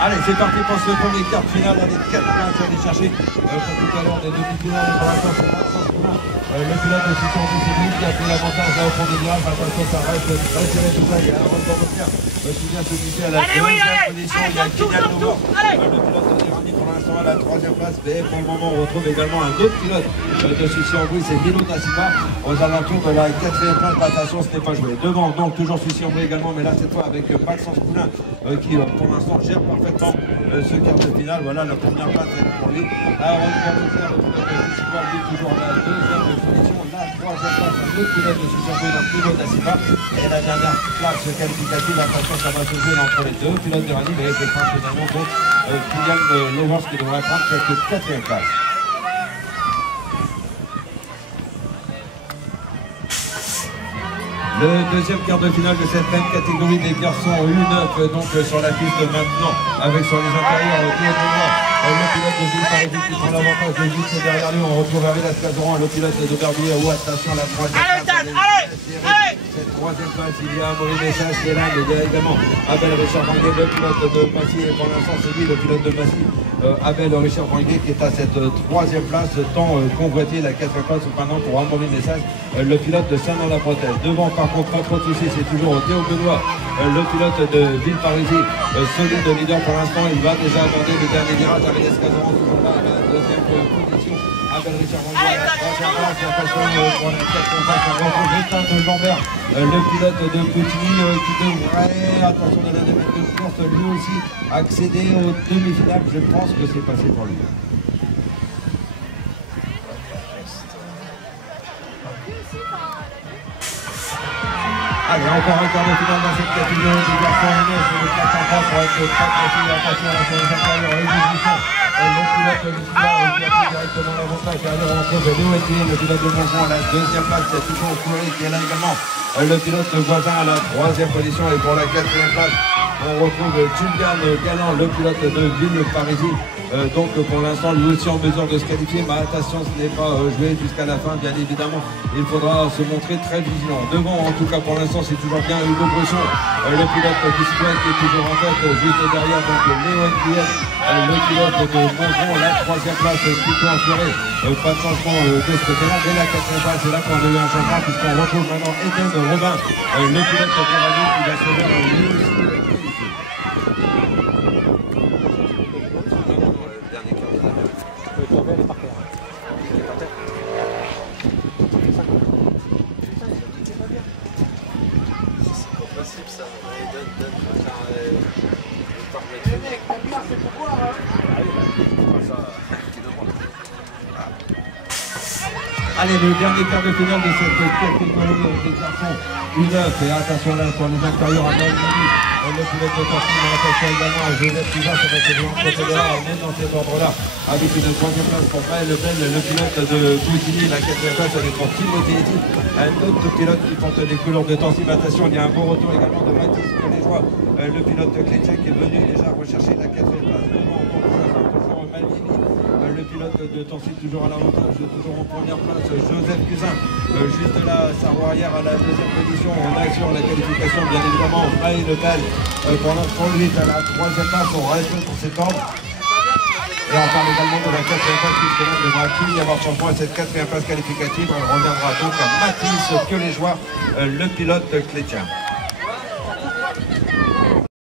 Allez, c'est parti pour ce premier quart final. Avec 4 places à aller chercher. Comme tout à l'heure, des demi-finales. Pour l'instant, c'est Maxence Poulain. Le pilote de 610 Cédric qui a pris l'avantage là au fond des virages. Attention, ça reste très serré tout ça. Il y a un retour de fer qui vient se glisser à la deuxième position. Il y a Kylian Lower. Le pilote de Nérami pour l'instant à la 3e place. Mais pour le moment, on retrouve également un autre pilote de Sucy-en-Brie. C'est Milo Nassipa aux alentours de la 4e place. Attention, ce n'est pas joué. Devant, donc, toujours Sucy-en-Brie également. Mais là, cette fois avec Maxence Poulain qui, pour l'instant, gère parfaitement ce quart de finale. Voilà, la première place est pour lui. Aaron Camouflard, le pilote de Sucy-en-Brie, toujours à la 2e position. La 3e place, un autre pilote de Sucy-en-Brie, donc Milo Nassipa. Et la dernière place qualificative, attention, ça va se jouer entre les deux pilotes de rallye, mais c'est principalement donc Kylian Lower qui devrait prendre cette 4e place. Le deuxième quart de finale de cette même catégorie des garçons U9, donc sur la piste maintenant, avec sur les intérieurs Claude Benoît, le pilote de Ville-Paris qui prend l'avantage de juste derrière lui. On retrouve Ariel Casdoran, le pilote de Berbier, ou attention la 3e place. Cette 3e place, il y a un mauvais message qui est là, mais il y a également Abel Richard Vanguet, le pilote de Massy, et pour l'instant c'est lui le pilote de Massy, Abel Richard Vanguet, qui est à cette 3e place, tant convoité la 4e place cependant pour un mauvais message, le pilote de Saint-Denis-la-Bretèche. Devant par contre pas trop de soucis, c'est toujours Théo Benoît, le pilote de Ville-Parisis, solide leader pour l'instant. Il va déjà aborder le dernier virage. Ariel Casdoran toujours là à la 2e position. Abel Richard Vanguet à la 3e place. Attention pour la 4e place, on retrouve Justin de Lambert, le pilote de Petit qui devrait, attention de la deuxième de course, lui aussi accéder aux demi-finales. Je pense que c'est passé pour lui. Allez, encore un quart de finale dans cette catégorie du garçon aîné sur le 403 pour être très précis. Attention à son intérieur, le pilote de l'histoire qui a pris directement l'avantage. Allez, on retrouve Léo Edouin, le pilote de Monzon à la 2e place. C'est toujours Coury qui est là également. Le pilote voisin à la 3e position. Et pour la 4e place, on retrouve Julien Galland, le pilote de Ville-Parisis. Donc pour l'instant, lui aussi en mesure de se qualifier, mais attention, ce n'est pas joué jusqu'à la fin, bien évidemment. Il faudra se montrer très vigilant. Devant, en tout cas pour l'instant, c'est toujours bien Hugo Bresson, le pilote qui est toujours en tête, juste derrière, donc Léo Nguyen, le pilote de Monzon, la 3e place, plutôt assurée. Pas de changement de ce côté-là. Dès la 4e place, c'est là qu'on a eu un changement, puisqu'on retrouve maintenant Etienne Robin, le pilote de Cavalier, qui va se faire lui aussi. Elle est par terre. Elle est par terre. C'est pas possible ça. Donne. Les mecs, la bière c'est pour boire hein. Allez, le dernier quart de finale de cette catégorie des garçons U9. Et attention là pour les intérieurs à Mani. Le pilote de Torcy dans l'attention également à Joseph Pizza, ça va se jouer en côté là, on est dans cet ordre-là, avec une 3e place pour Maël Lebel, le pilote de Boutigny, la 4e place avec pour Timothée Eti, un autre pilote qui porte les couleurs de Torcy. Attention, il y a un beau retour également de Mathis Colégeois, le pilote de Clétien qui est venu déjà rechercher la 4e place. Devant, toujours Malvini, le pilote de Torcy toujours à l'avantage, toujours en première place, Joseph Cusin, juste là, sa roue arrière à la 2e position. On assure la qualification, bien évidemment, Maël Lebel. Pour l'instant, lui est à la 3e place, on reste pour cet ordre. Et on parle également de la 4e place, puisque là, il devra plus y avoir changement à cette 4e place qualificative. On reviendra donc à Mathis Colégeois, le pilote Clétien.